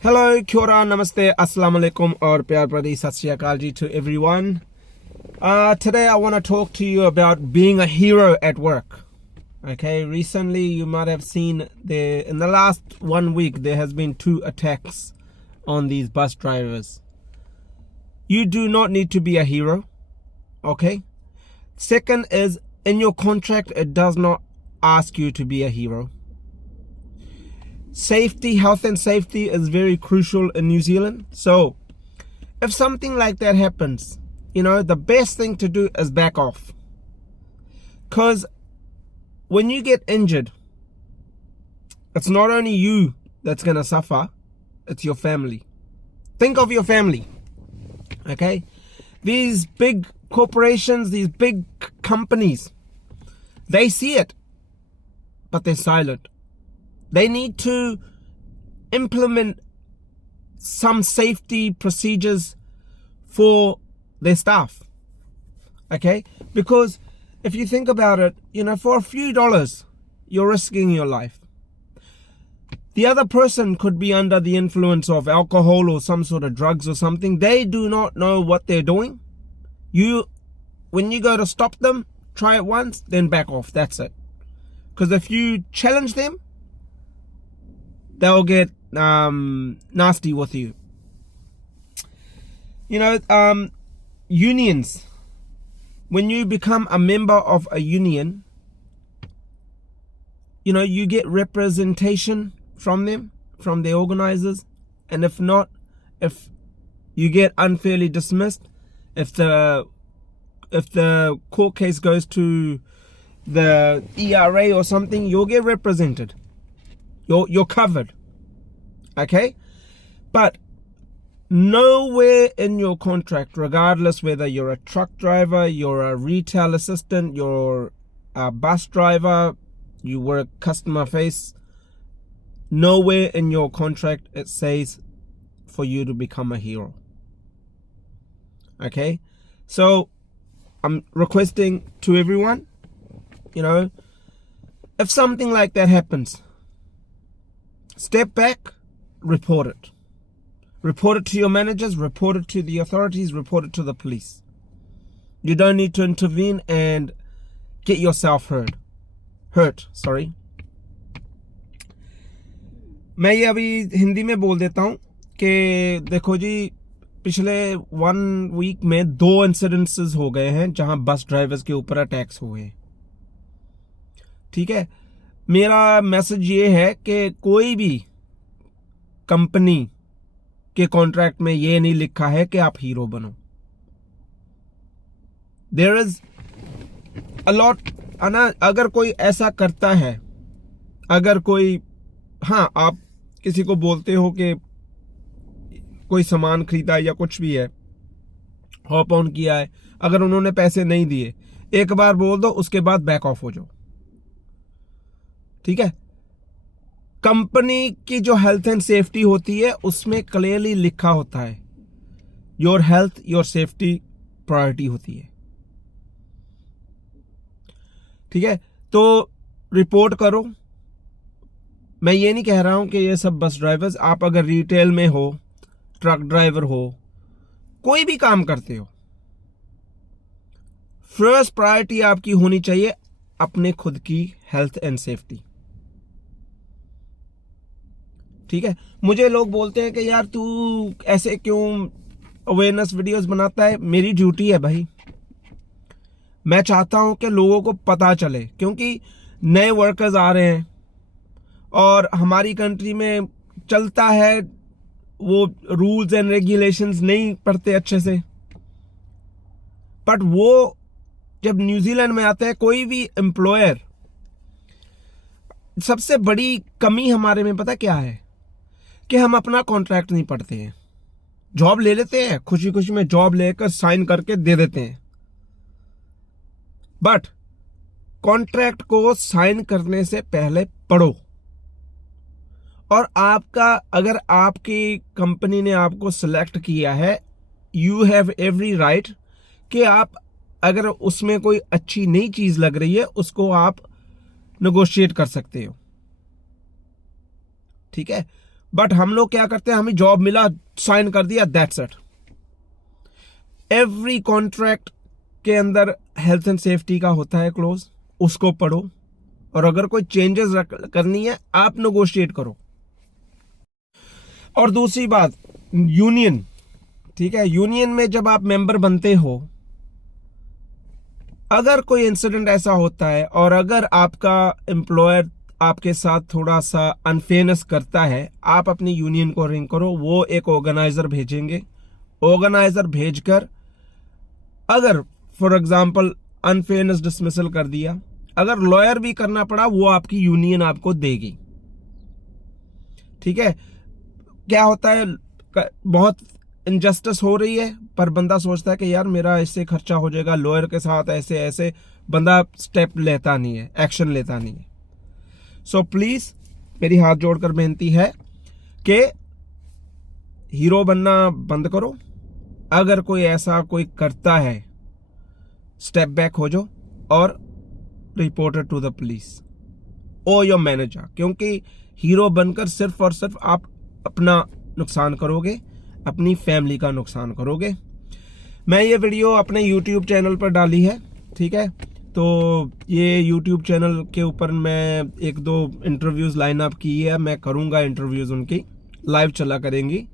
Hello, Kia ora, Namaste, Assalamu alaikum, or Pyar Pradi, Sat Shri Akal Ji to everyone. Today I want to talk to you about being a hero at work. Okay, recently you might have seen in the last 1 week there has been 2 attacks on these bus drivers. You do not need to be a hero. Okay. Second is, in your contract it does not ask you to be a hero. Safety, health and safety is very crucial in New Zealand. So if something like that happens, the best thing to do is back off. Because when you get injured, it's not only you that's going to suffer, it's your family. Think of your family. Okay? These big corporations, these big companies, they see it, but they're silent. They need to implement some safety procedures for their staff. Okay? Because if you think about it, for a few dollars, you're risking your life. The other person could be under the influence of alcohol or some sort of drugs or something. They do not know what they're doing. When you go to stop them, try it once, then back off. That's it. Because if you challenge them, they'll get nasty with you. Unions. When you become a member of a union, you get representation from them, from the organizers. And if not, if you get unfairly dismissed, if the court case goes to the ERA or something, you'll get represented. You're covered. Okay? But nowhere in your contract, regardless whether you're a truck driver, you're a retail assistant, you're a bus driver, you work customer face, nowhere in your contract it says for you to become a hero. Okay? So I'm requesting to everyone, if something like that happens, step back, report it. Report it to your managers, report it to the authorities, report it to the police. You don't need to intervene and get yourself hurt. मैं ये अभी हिंदी में बोल देता हूँ कि देखो जी, पिछले 1 वीक में 2 इंसिडेंसेस हो गए हैं जहां बस ड्राइवर्स के ऊपर अटैक्स हुए। ठीक है, मेरा मैसेज ये है कि कोई भी कंपनी के कॉन्ट्रैक्ट में ये नहीं लिखा है कि आप हीरो बनो। देयर इज अ लॉट, अगर कोई ऐसा करता है, अगर कोई आप किसी को बोलते हो कि कोई सामान खरीदा या कुछ भी है, हॉप ऑन किया है, अगर उन्होंने पैसे नहीं दिए, एक बार बोल दो, उसके बाद बैक ऑफ हो जाओ। ठीक है? कंपनी की जो हेल्थ एंड सेफ्टी होती है उसमें क्लियरली लिखा होता है your health your safety priority होती है। ठीक है, तो रिपोर्ट करो। मैं ये नहीं कह रहा हूं कि ये सब बस ड्राइवर्स, आप अगर रिटेल में हो, ट्रक ड्राइवर हो, कोई भी काम करते हो, फर्स्ट प्रायोरिटी आपकी होनी चाहिए अपने खुद की हेल्थ एंड सेफ्टी। ठीक है, मुझे लोग बोलते हैं कि यार तू ऐसे क्यों अवेयरनेस वीडियोस बनाता है। मेरी ड्यूटी है भाई, मैं चाहता हूं कि लोगों को पता चले, क्योंकि नए वर्कर्स आ रहे हैं और हमारी कंट्री में चलता है, वो रूल्स एंड रेगुलेशंस नहीं पढ़ते अच्छे से। बट वो जब न्यूजीलैंड में आते हैं, कोई भी एम्प्लॉयर, सबसे बड़ी कमी हमारे में पता क्या है कि हम अपना कॉन्ट्रैक्ट नहीं पढ़ते हैं। जॉब ले लेते हैं, खुशी खुशी में जॉब लेकर साइन करके दे देते हैं, बट कॉन्ट्रैक्ट को साइन करने से पहले पढ़ो। और अगर आपकी कंपनी ने आपको सिलेक्ट किया है, यू हैव एवरी राइट कि आप, अगर उसमें कोई अच्छी नई चीज लग रही है, उसको आप नेगोशिएट कर सकते हो। ठीक है, बट हम लोग क्या करते हैं, हमें जॉब मिला, साइन कर दिया, दैट्स इट। एवरी कॉन्ट्रैक्ट के अंदर हेल्थ एंड सेफ्टी का होता है क्लोज, उसको पढ़ो, और अगर कोई चेंजेस करनी है आप नेगोशिएट करो। और दूसरी बात, यूनियन, ठीक है, यूनियन में जब आप मेंबर बनते हो, अगर कोई इंसिडेंट ऐसा होता है और अगर आपका एम्प्लॉयर आपके साथ थोड़ा सा अनफेयरनेस करता है, आप अपनी यूनियन को रिंग करो, वो एक ऑर्गेनाइजर भेजेंगे। ऑर्गेनाइजर भेजकर अगर फॉर एग्जांपल अनफेयरनेस डिसमिसल कर दिया, अगर लॉयर भी करना पड़ा, वो आपकी यूनियन आपको देगी। ठीक है, क्या होता है, बहुत इनजस्टिस हो रही है, पर बंदा सोचता है कि यार मेरा इससे खर्चा हो जाएगा, लॉयर के साथ ऐसे ऐसे, बंदा स्टेप लेता नहीं है, एक्शन लेता नहीं है। सो प्लीज मेरी हाथ जोड़कर बेनती है कि हीरो बनना बंद करो। अगर कोई ऐसा कोई करता है, स्टेप बैक हो जाओ और रिपोर्ट टू द पुलिस और योर मैनेजर, क्योंकि हीरो बनकर सिर्फ और सिर्फ आप अपना नुकसान करोगे, अपनी फैमिली का नुकसान करोगे। मैं ये वीडियो अपने YouTube चैनल पर डाली है, ठीक है, तो ये YouTube चैनल के ऊपर मैं 1-2 इंटरव्यूज लाइन अप की है, मैं करूँगा इंटरव्यूज, उनकी लाइव चला करेंगी।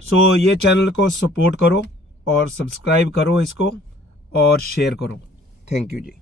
सो ये चैनल को सपोर्ट करो और सब्सक्राइब करो इसको और शेयर करो। Thank you ji.